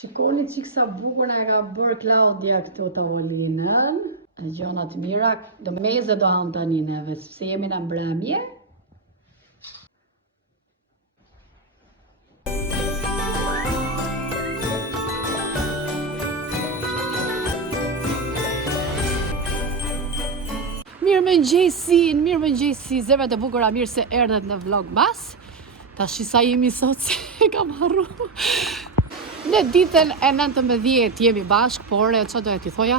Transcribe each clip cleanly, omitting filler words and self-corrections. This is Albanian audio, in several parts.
Shikoni çik sa bukur na e ka bërë Klaudia këtu tavolinën. Gjona të mira, do meze do han tani neve, sepse jemi në mbrëmje. Mirë më gjesi, zemrat e bukura, mirë se erdhet në vlog mas. Tash sa jemi sot se kam harru. Në ditën e 19 jemi bashkë, por çfarë doja t'i thoja,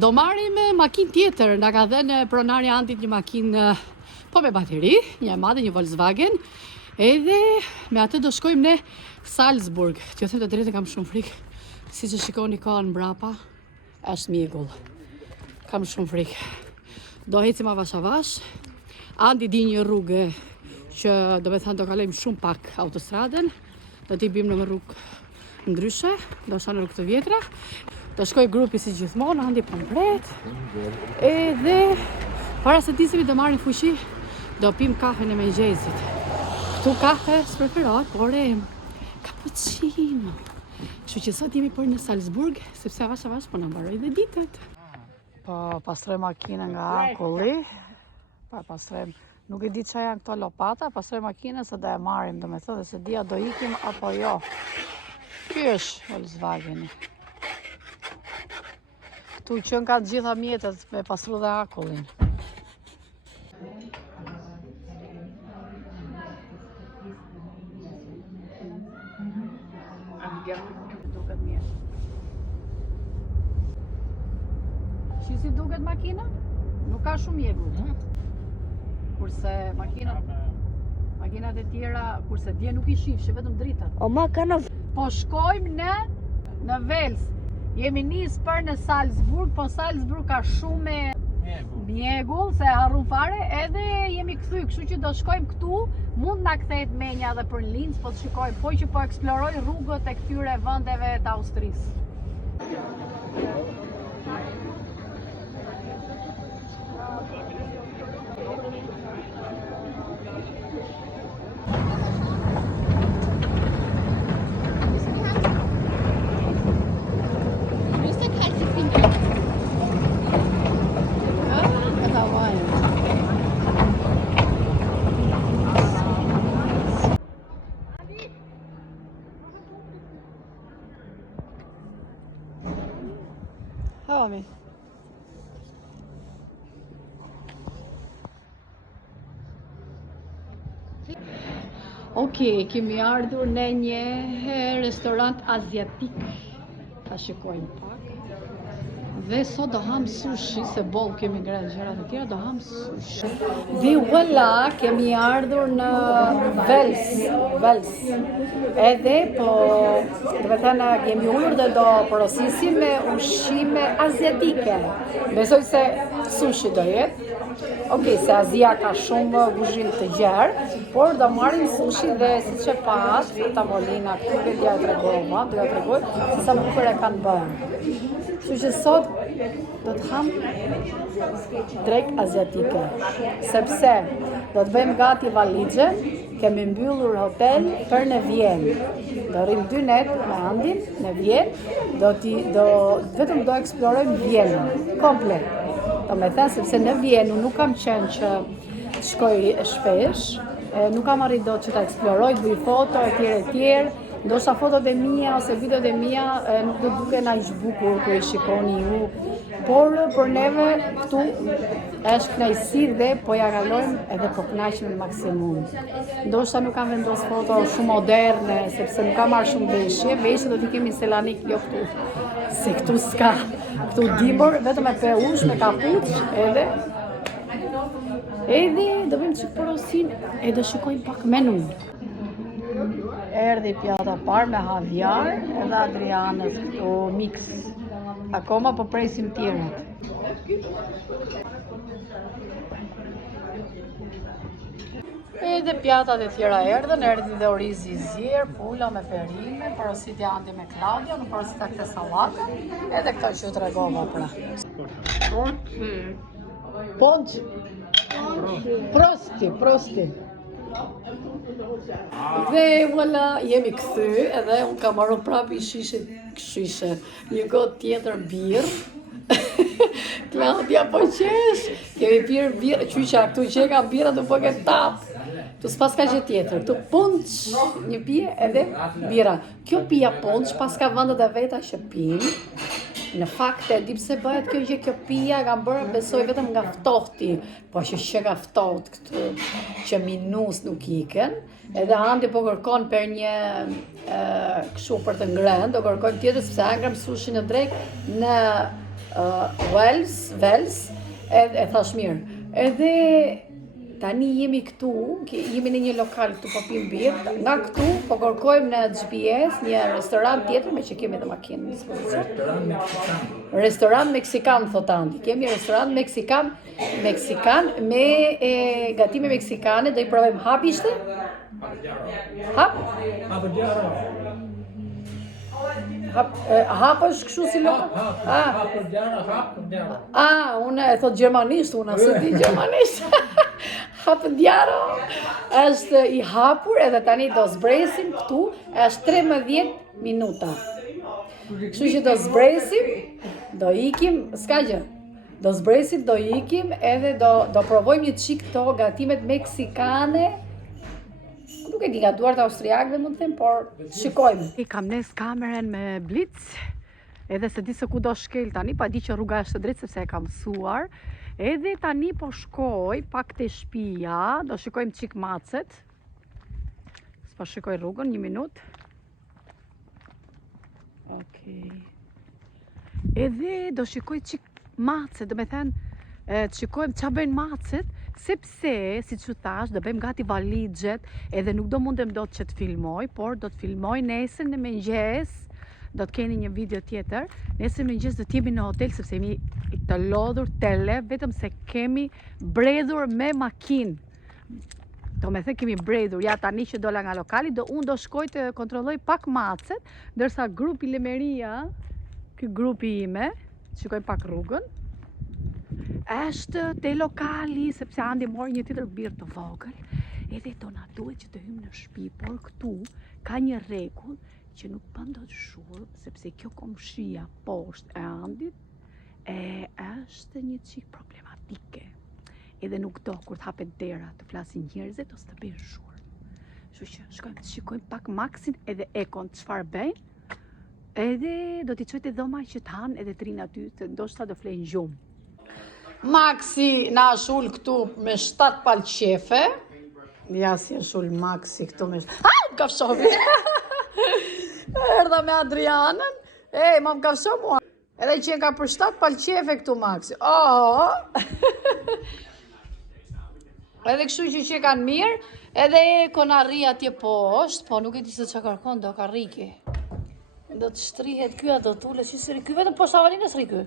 do marrim makinë tjetër, na ka dhënë pronari Antit një makinë po me bateri, një e madhe, një Volkswagen, edhe me atë do shkojmë ne Salzburg. T'ju them të drejtën, kam shumë frikë. Siç e shikoni kohën mbrapa, është mjegull. Kam shumë frikë. Do ecim avash avash. Andi di një rrugë që do me thënë do kalojmë shumë pak autostradën, do t'i bim në rrugë ndryshe, do shta në rrugë të vjetra, do shkoj grupi si gjithmonë, Andi komplet, edhe para se tisemi do marrim fuqi, do pim kafen e mëngjesit. Këtu kafe s'preferohet, por cappuccino. Kështu që sot jemi për në Salzburg, sepse avash po na mbaroi dhe ditët. Po pastroj makinën nga akulli, nuk e di që janë këto lopata, pastroj makinën se do e marrim, do me thënë se dia do ikim apo jo. Ky është Volkswageni. Këtu që ka të gjitha mjetet me pastru dhe akullin. Duket mirë. Si duket makina? Nuk ka shumë mjegull. Kurse makinat e tjera, kurse dje nuk I shifshi, vetëm dritat. O ma ka në... Po shkojmë në Vels. Jemi nis për në Salzburg, po Salzburg ka shumë mjegull, se harrun fare, edhe jemi kthy, kështu që do shkojmë këtu, mund na kthehet menja edhe për Linz, po shikojmë, po që po eksploroj rrugët e këtyre vendeve të Austrisë. Hami. Okej, kemi ardhur në një restorant aziatik. Ta shikojmë pak. Dhe sot do ham sushi, se boll kemi ngrënë gjëra të tjera, do ham sushi. Dhe voilà, kemi ardhur në Vels. Edhe po, do të thënë, kemi ulur dhe do porosisim me ushqime aziatike. Besoj se sushi do jetë. Okej, se Azia ka shumë kuzhinë të gjerë, por do marrim sushi dhe siç e pas, tavolina këtu do t'ja tregoj se sa bukur e kanë bërë. Kështu që sot do të ham drek aziatike, sepse do të bëjmë gati valizhe, kemi mbyllur hotel për në Vjenë. Do rrim 2 net me Andin në Vjenë, vetëm do eksplorojmë Vjenën komplet. Do me thënë, sepse në Vjenë nuk kam qenë që shkoj shpesh, nuk kam arrit do që ta eksploroj, të bëj foto e tjerë, ndoshta fotot e mia ose videot e mia nuk do duken aq bukur kur I shikoni ju, por për neve këtu është kënaqësi dhe po ja kalojmë edhe po kënaqemi në maksimum. Ndoshta nuk kam vendos foto shumë moderne, sepse nuk kam marrë shumë veshje do t'i kemi në Selanik, jo këtu. Se këtu s'ka, këtu dimër, vetëm me peush, me kapuç, edhe do bëjmë çik porosin, e do shikojmë pak menun. Erdhi pjata parë me haviar, edhe Adrianës këtu mix. Akoma po presim tjerat. Edhe pjatat e tjera erdhi dhe orizi I zier, pula me perime, porosit Andi me Klaudia, në porosita këtë salate, edhe këta që tregova pra. Ponçi. Prosti. Dhe voilà, jemi kthy edhe unë kam marrë prapë i shishe një gotë tjetër birë. Klaudia po qesh, kemi pirë birë, qyqa këtu që ka birë të po këtë tapë. Tu s'pas ka gjë tjetër, tu punç një pije edhe bira. Kjo pija punç, pas ka vëndet e veta që pinë. Në fakt e di pse bëhet kjo gjë, kjo pija ka bërë besoj vetëm nga ftohti, po që ka ftoht këtu, që minus nuk iken. Edhe Andi po kërkon për një kështu për të ngrënë, do kërkojmë tjetër sepse angrem sushi në drek në Vels, e thash mirë. Edhe tani jemi këtu, jemi në një lokal këtu po pim birë, nga këtu po kërkojmë në GPS një restorant tjetër me që kemi dhe makinë në dispozicion. Restorant meksikan, thot Andi. Kemi restorant meksikan me gatime meksikane, do i provojmë hap ishte? Hap? Hap është kështu si lokal? Unë e thot gjermanisht, unë asë di gjermanisht. Hapëndjaro është i hapur edhe tani do zbresim këtu, është 13 minuta. Kështu që do zbresim, do ikim, s'ka gjë, do zbresim, do ikim edhe do provojmë një qik këto gatimet meksikane. Nuk e di nga duart austriakëve mund të them, por shikojmë. I kam nes kameren me blitz, edhe se di se ku do shkel tani, pa di që rruga është e drejtë sepse e kam mësuar. Edhe tani po shkoj pak te shtëpia, do shikojmë çik macet. S'po shikoj rrugën, një minutë. Okej. Edhe do shikoj çik macet, do me thënë shikojmë ç'a bëjnë macet, sepse siç u thash, do bëjmë gati valixhet, edhe nuk do mundem dot që të filmoj, por do të filmoj nesër në mëngjes. Do të keni një video tjetër. Nesër mëngjes do të jemi në hotel sepse jemi të lodhur tele, vetëm se kemi bredhur me makinë. Do me thënë kemi bredhur, ja tani që dola nga lokali, unë do shkoj të kontrolloj pak macet, ndërsa grupi Lemeria, ky grupi ime, shikoj pak rrugën, është te lokali, sepse Andi mori një tjetër birë të vogël, edhe do na duhet që të hymë në shtëpi, por këtu ka një rregull që nuk bën dot shurb, sepse kjo komshia poshtë e Andit është një çik problematike. Edhe nuk do kur të hapet dera të flasin njerëzit ose të bëjnë shurb. Kështu që shkojmë të shikojmë pak Maksin edhe Ekon çfarë bëjnë. Edhe do t'i çoj te dhoma që të hanë edhe të rinë aty, se ndoshta do flejnë gjumë. Maksi na shul këtu me 7 palqefe. Ja si e shul Maksi këtu me... Ka fshovi! Erdha me Adrianën, ma më kafsho mua. Edhe që ka për 7 palqefe këtu Maksi. Edhe kështu që kanë mirë, edhe kon arri atje poshtë, po nuk e di se që kërkon, do ka riki. Do të shtrihet kjo, do të ule, ky vetëm poshtë avalinës rikë.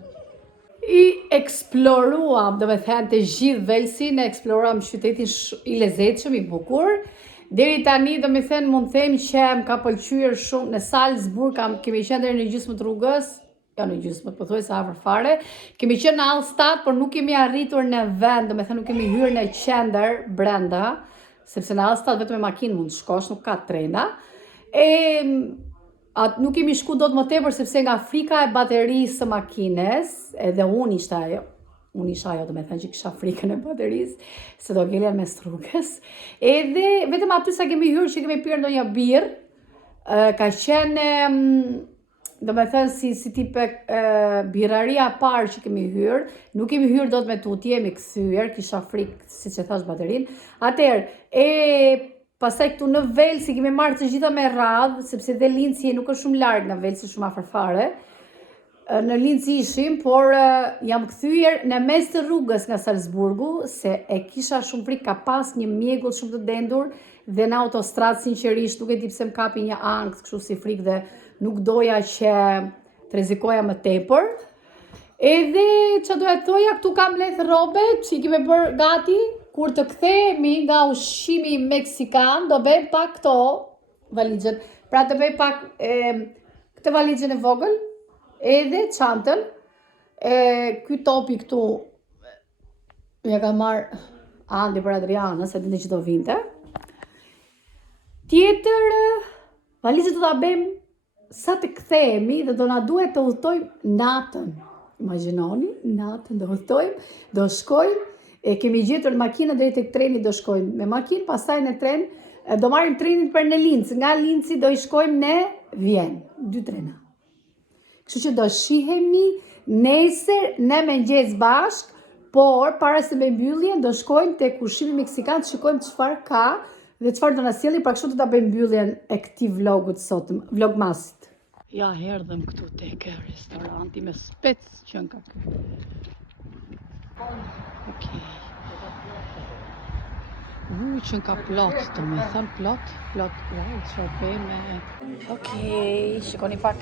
I eksploruam, do me thënë të gjithë Velsin, eksploruam qytetin i lezetshëm, i bukur. Deri tani do me thënë mund të them që më ka pëlqyer shumë në Salzburg, kemi qenë deri në gjysmën të rrugës, jo në gjysmën, po thuaj se afër fare. Kemi qenë në Altstadt, por nuk kemi arritur në vend, do me thënë nuk kemi hyrë në qendër brenda, sepse në Altstadt vetëm me makinë mund të shkosh, nuk ka trena. Nuk kemi shku dot më tepër sepse nga frika e baterisë së makines, edhe unë isha ajo, do me thënë që kisha frikën e baterisë, se do gjelja mes rrugës. Edhe vetëm aty sa kemi hyrë që kemi pirë ndonjë birë, ka qenë, do me thënë si tipe biraria parë që kemi hyrë, nuk kemi hyrë dot me tutje, jemi kthyer, kisha frikë, si që thash baterinë. Atëherë, pastaj këtu në Velsi kemi marrë të gjitha me radhë, sepse dhe Linci nuk është shumë larg nga Velsi, shumë afër fare. Në Linci ishim, por jam kthyer në mes të rrugës nga Salzburgu, se e kisha shumë frikë, ka pas një mjegull shumë të dendur, dhe në autostradë sinqerisht nuk e di pse më kapi një ankth kështu si frikë dhe nuk doja që të rrezikoja më tepër. Edhe që doja të thoja, këtu kam leth robet që i kemi bërë gati. Kur të kthehemi nga ushqimi meksikan, do bëjmë pak këto valixhen. Pra të bëjmë pak këtë valixhen e vogël, edhe çantën. Ky topi këtu ja ka marrë Andi për Adriana, se dinte që do vinte. Tjetër, valizët do ta bëjmë sa të kthehemi dhe do na duhet të udhtojmë natën. Imagjinoni, natën do udhtojmë, do shkojmë, kemi gjetur makinë deri tek treni do shkojmë me makinë, pastaj në tren do marrim trenin për në Linz, nga Linzi do i shkojmë në Vjenë, 2 trena. Kështu që do shihemi nesër në mëngjes bashk, por para se me mbylljen do shkojmë tek ushqimi meksikan, të shikojmë çfarë ka dhe çfarë do na sjellin, pra kështu do ta bëjmë mbylljen e këtij vlogut sot, vlogmasit. Ja erdhëm këtu tek restoranti me spec që nga këtu. Okej. Që nga plot, të me thëmë plot, që bëjmë. Okej, shikoni pak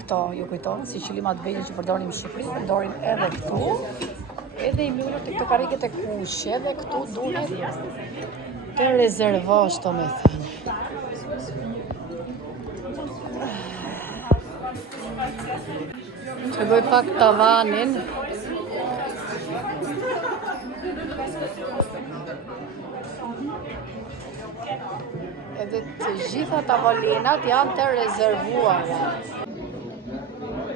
këto, ju kujton, si qëllimat vejnë që përdorim në Shqipëri, përdorim edhe këtu, edhe i mbyllur të këto karriget e kushë, edhe këtu duhet të rezervosh, të me thënë. Që bëj pak tavanin. Edhe të gjitha tavolinat janë të rezervuara.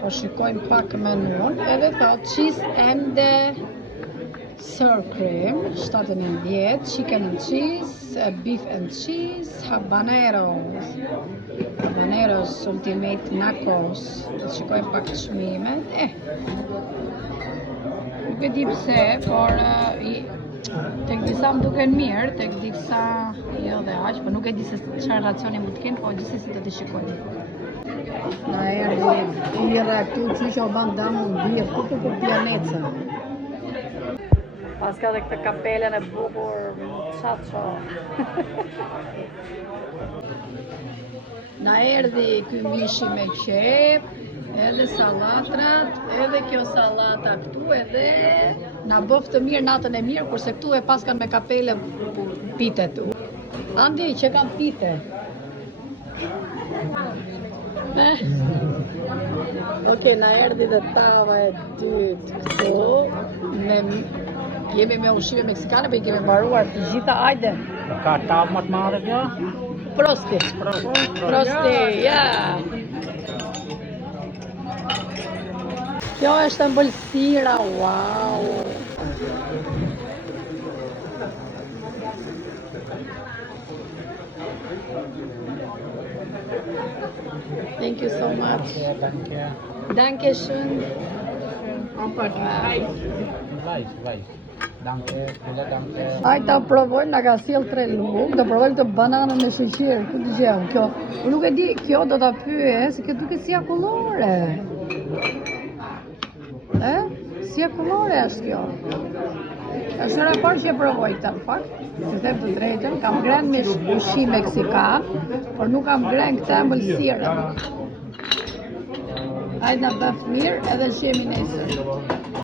Po shikojmë pak menuon, edhe thot cheese and sour cream, 7.90, chicken and cheese, beef and cheese, habaneros ultimate nachos. Shikojmë pak çmimet. Nuk e di pse, por tek disa më duken mirë, tek disa jo dhe aq, por nuk e di se çfarë racioni mund të kenë, po gjithsesi do të shikojmë. Na erdhi birra këtu, çish o ban damu birrë, këtu për pianecë. Pas ka dhe këtë kapelen e bukur, qaço. Na erdhi ky mishi me qep, edhe sallatrat, edhe kjo sallata këtu, edhe na bëf të mirë natën e mirë, kurse këtu e paskan me kapele pitet. Andi, që kam pite. Okej, na erdhi dhe tava e dytë këtu, jemi me ushqime meksikane, për i kemi mbaruar të gjitha, ajde. Ka tavë më të madhe kjo? Prosti, ja. Kjo është ëmbëlsira, wow. Thank you so much. Danke schön. Hajde ta provojmë, na ka sjell 3 lugë, do provojmë këtë bananën me sheqer, ku të gjejmë kjo. Unë nuk e di, kjo do ta pyes, se kjo duket si akullore. Si akullore është kjo. Është hera e parë që e provoj këtë, në fakt. Se them të drejtën, kam ngrenë me ushqim meksikan, por nuk kam ngrenë këtë ëmbëlsirë. Hajde na bëf mirë edhe shihemi nesër.